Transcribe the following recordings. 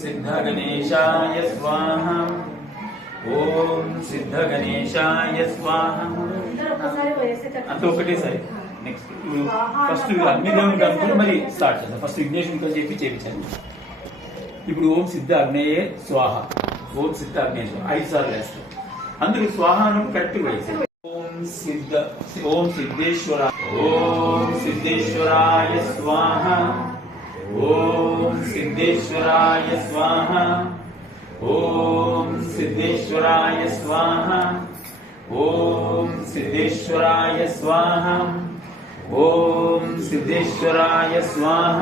सिद्धगणेशाय स्वाहा। ఓం సిద్ధ గణేశాయ స్వాహ అంత ఒకటే సరే. నెక్స్ట్ ఫస్ట్ అన్ని దేవునికి అనుకుని మరి స్టార్ట్ చేద్దాం. ఫస్ట్ విఘ్నేశ్వరునితో చేపించాను. ఇప్పుడు ఓం సిద్ధ అగ్నేయే స్వాహ, ఓం సిద్ధ అగ్నేయ స్వాహ 5 సార్లు వేస్తాం. అందుకు స్వాహాను కరెక్ట్గా వేస్తాం. ఓం సిద్ధేశ్వర, ఓం సిద్ధేశ్వరాయ స్వాహ, ఓం సిద్ధేశ్వరాయ స్వాహ, ఓం సిద్ధేశ్వరాయ స్వాహ, ఓం సిద్ధేశ్వరాయ స్వాహ, ఓం సిద్ధేశ్వరాయ స్వాహ.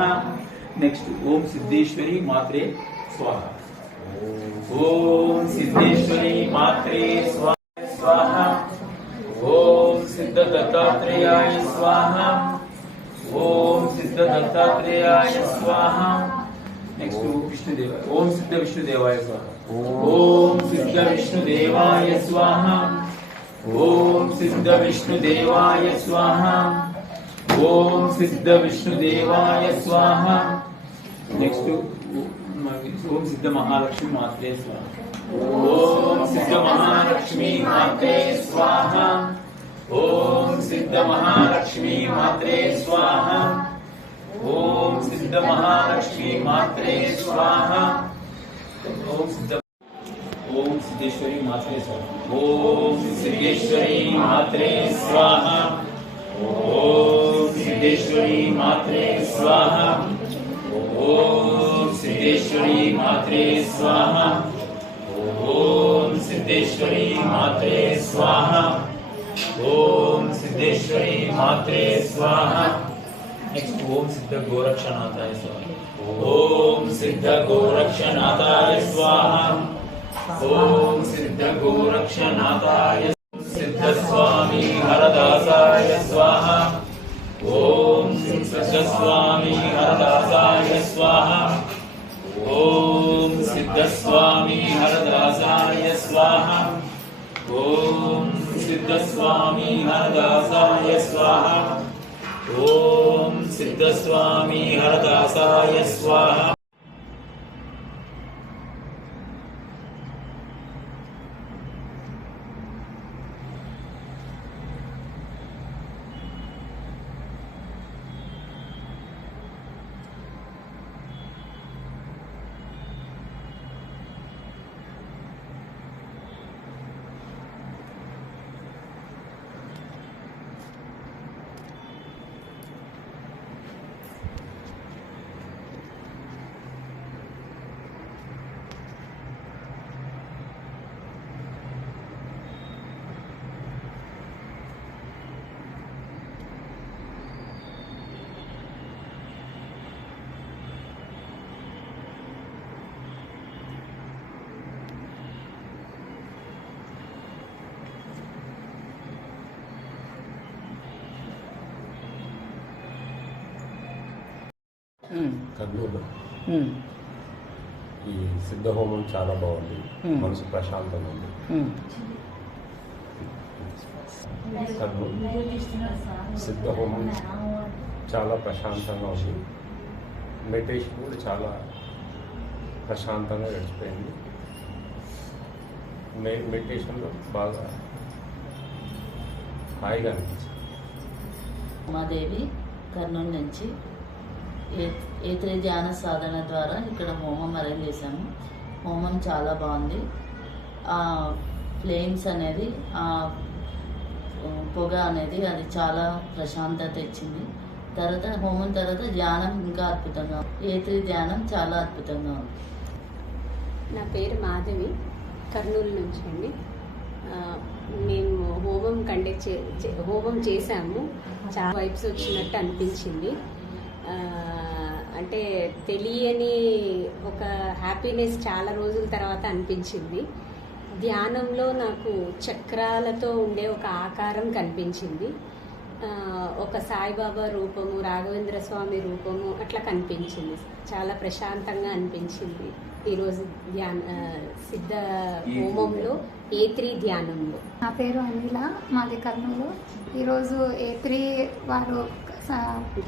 నెక్స్ట్ ఓం సిద్ధేశ్వరి మాత్రే స్వాహ, ఓం సిద్ధేశ్వరి మాత్రే స్వాహ, ఓం సిద్ధ దత్తాత్రేయాయ స్వాహ, ఓం సిద్ధ దత్తాత్రేయాయ స్వాహ. నెక్స్ట్ విష్ణుదేవ, ఓం సిద్ధ విష్ణుదేవాయ స్వాహ, ఓం సిద్ధ విష్ణుదేవాయ స్వాహ, ఓం సిద్ధ విష్ణుదేవాయ స్వాహ, ఓం సిద్ధ విష్ణుదేవాయ స్వాహ. నెక్స్ట్ ఓం సిద్ధ మహాలక్ష్మి మాత్రే స్వాహ, ఓం సిద్ధ మహాలక్ష్మి మాత్రే స్వాహ, ఓం సిద్ధ మహాలక్ష్మి మాత్రే స్వాహ, ఓం సిద్ధ మహాలక్ష్మి మాత్రే స్వాహ. ఓం సిద్ధేశ్వరి మాత్రే స్వాహ, ఓం సిద్ధేశ్వరి మాత్రే స్వాహ, ఓం సిద్ధేశ్వరి మాత్రే స్వాహ, ఓం సిద్ధేశ్వరి మాత్రే స్వాహ, ఓం సిద్ధేశ్వరి మాత్రే స్వాహ, ఓం సిద్ధేశ్వరి మాత్రే స్వాహ. నెక్స్ట్ ఓం సిద్ధ గోరక్షనాథాయ స్వాహ, ఓం సిద్ధ గోరక్షనాథాయ స్వాహ, ఓం సిద్ధ గోరక్షనాథాయ సిద్ధ స్వామి హరదాసాయ స్వాహ, ఓం సిద్ధ స్వామి హరదాసాయ స్వాహ, ఓం సిద్ధ స్వామి హరదాసాయ స్వాహ, ఓం సిద్ధ స్వామి హరదాసాయ స్వాహ, ఓం సిద్ధ స్వామి హరదాసాయ స్వాహ. కర్నూలు ఈ సిద్ధ హోమం చాలా బాగుంది, మనసు ప్రశాంతంగా ఉంది. కర్నూలు సిద్ధ హోమం చాలా ప్రశాంతంగా ఉంది. మెడిటేషన్ కూడా చాలా ప్రశాంతంగా గడిచిపోయింది. మెడిటేషన్లో బాగా హాయిగా అనిపించింది. ఉమాదేవి కర్నూలు నుంచి ఏ3 ధ్యాన సాధన ద్వారా ఇక్కడ హోమం అరేంజ్ చేశాము. హోమం చాలా బాగుంది. ఫ్లేమ్స్ అనేది పొగ అనేది అది చాలా ప్రశాంతత ఇచ్చింది. తర్వాత హోమం తర్వాత ధ్యానం ఇంకా అద్భుతంగా, ఏ3 ధ్యానం చాలా అద్భుతంగా ఉంది. నా పేరు మాధవి, కర్నూలు నుంచి అండి. మేము హోమం చేశాము. చాలా వైబ్స్ వచ్చినట్టు అనిపించింది. అంటే తెలియని ఒక హ్యాపీనెస్ చాలా రోజుల తర్వాత అనిపించింది. ధ్యానంలో నాకు చక్రాలతో ఉండే ఒక ఆకారం కనిపించింది. ఒక సాయిబాబా రూపము, రాఘవేంద్ర స్వామి రూపము అట్లా కనిపించింది. చాలా ప్రశాంతంగా అనిపించింది ఈరోజు సిద్ధ హోమంలో, ఏ3 ధ్యానంలో. నా పేరు అనిల, మాది కర్నూలు. ఈరోజు ఏ3 వారు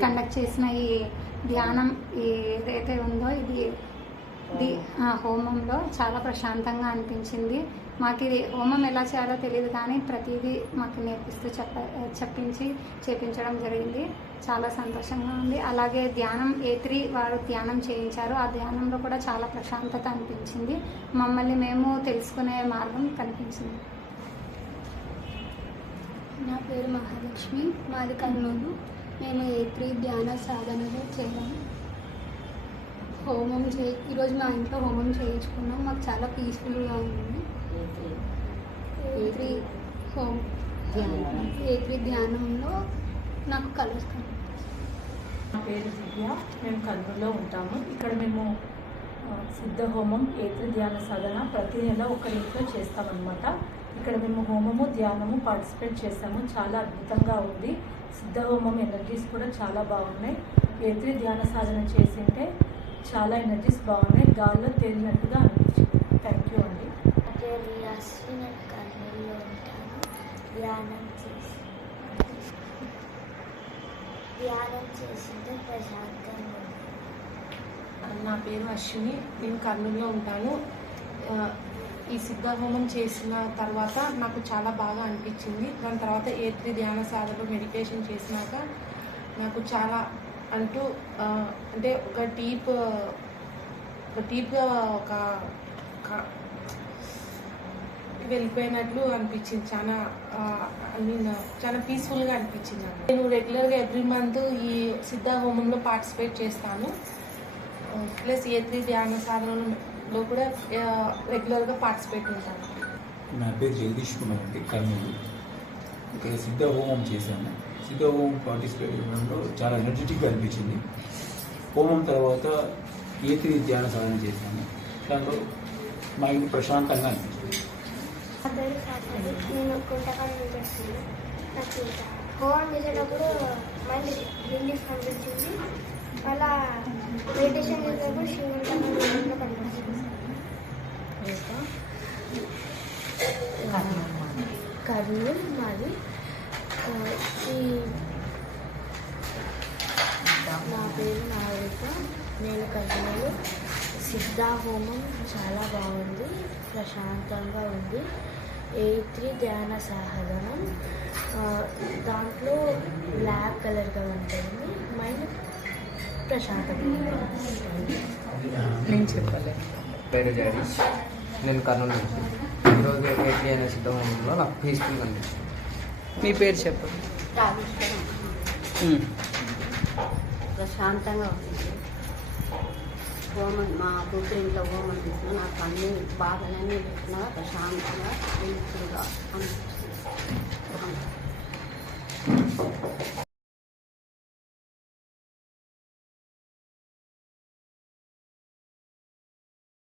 కండక్ట్ చేసిన ఈ ధ్యానం ఏదైతే ఉందో ఇది హోమంలో చాలా ప్రశాంతంగా అనిపించింది. మాకు ఇది హోమం ఎలా చేయాలో తెలియదు, కానీ ప్రతిదీ మాకు నేర్పిస్తూ చెప్పించి చేపించడం జరిగింది. చాలా సంతోషంగా ఉంది. అలాగే ధ్యానం A3 వారు ధ్యానం చేయించారు. ఆ ధ్యానంలో కూడా చాలా ప్రశాంతత అనిపించింది. మమ్మల్ని మేము తెలుసుకునే మార్గం కనిపించింది. నా పేరు మహాలక్ష్మి, మాది కర్నూలు. మేము A3 ధ్యాన సాధనలో చేరాము. ఈరోజు మా ఇంట్లో హోమం చేయించుకున్నాం. మాకు చాలా పీస్ఫుల్గా ఉంది. A3 ధ్యానంలో నాకు కలుస్తాను. నా పేరు దివ్య, మేము కర్నూలులో ఉంటాము. ఇక్కడ మేము సిద్ధ హోమం A3 ధ్యాన సాధన ప్రతి నెల ఒకరింట్లో చేస్తామన్నమాట. ఇక్కడ మేము హోమము ధ్యానము పార్టిసిపేట్ చేసాము. చాలా అద్భుతంగా ఉంది. సిద్ధ హోమం ఎనర్జీస్ కూడా చాలా బాగున్నాయి. A3 ధ్యాన సాధన చేసింటే చాలా ఎనర్జీస్ బాగున్నాయి. గాల్లో తేలినట్టుగా అనిపించింది. థ్యాంక్ యూ అండి. నేను కర్నూలులో ఉంటాను. ధ్యానం చేసింటే ప్రశాంతంగా ఉంది. నా పేరు అశ్విని, నేను కర్నూలులో ఉంటాను. ఈ సిద్ధ హోమం చేసిన తర్వాత నాకు చాలా బాగా అనిపించింది. దాని తర్వాత A3 ధ్యాన సాధనలో మెడిటేషన్ చేసినాక నాకు చాలా అంటే ఒక డీప్గా ఒక వెళ్ళిపోయినట్లు అనిపించింది. చాలా పీస్ఫుల్గా అనిపించింది. నేను రెగ్యులర్గా ఎవ్రీ మంత్ ఈ సిద్ధ హోమంలో పార్టిసిపేట్ చేస్తాను. ప్లస్ A3 ధ్యాన సాధనలో కూడా రెగ్యులర్గా పార్టిసిపేట్ ఉంటాను. నా పేరు జగదీష్ కుమార్ అండి, కర్నూలు. ఇక్కడ సిద్ధ హోమం చేశాను. సిద్ధ హోమం పార్టిసిపేట్ చేయడంలో చాలా ఎనర్జెటిక్గా అనిపించింది. హోమం తర్వాత A3 ధ్యాన సాధన చేశాను. దాంట్లో మైండ్ ప్రశాంతంగా అనిపించింది. నేను కుంటకాడ చేస్తాను. నాకు హోమం చేసేటప్పుడు మైండ్ రిలీఫ్ అనిపించింది. అలా మెడిటేషన్ చేసేటప్పుడు శివుడు కనిపిస్తుంది. కర్నూలు మాది. నా పేరు నాగరిక, నేను కర్నూలు. సిద్ధ హోమం చాలా బాగుంది, ప్రశాంతంగా ఉంది. A3 ధ్యాన సాధనం దాంట్లో బ్లాక్ కలర్గా ఉంటుంది. మైండ్ ప్రశాంతంగా ఉంటుంది. నేను చెప్పాలి. పేరు జగదీష్, నేను కర్నూలు నుంచి. ఈరోజు A3 అనే సిద్ధ హోమంలో నాకు పీస్ఫుల్గా అనిపించింది. మీ పేరు చెప్పండి. ప్రశాంతంగా ఉంది. హోమం మా కూతురు ఇంట్లో హోమం చేసిన నాకు అన్ని బాధలన్నీ పెట్టినా ప్రశాంతంగా పీస్ఫుల్గా అనిపిస్తుంది.